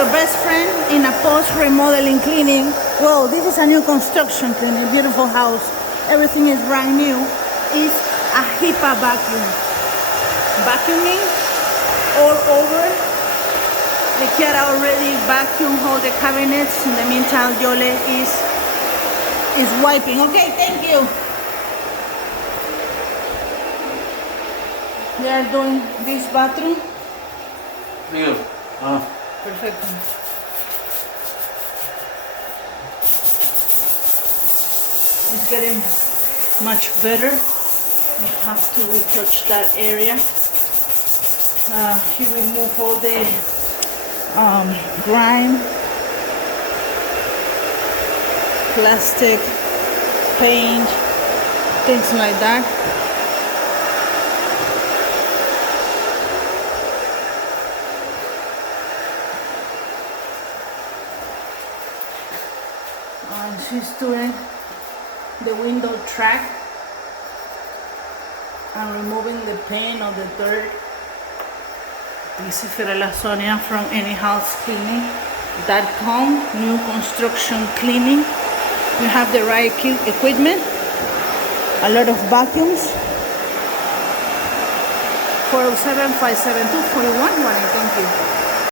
Your best friend in a post-remodeling cleaning. Well, this is a new construction cleaning, beautiful house. Everything is brand new. Is a HEPA vacuum. Vacuuming all over. The Kiara already vacuumed all the cabinets. In the meantime, Yole is wiping. Okay, thank you. They are doing this bathroom. Perfecto. It's getting much better. You have to retouch that area. She removed all the grime, plastic, paint, things like that. And she's doing the window track and removing the paint or the dirt. This is Fiorella Sonia from anyhousecleaning.com. New construction cleaning. We have the right equipment. A lot of vacuums. 407-572-4118. Thank you.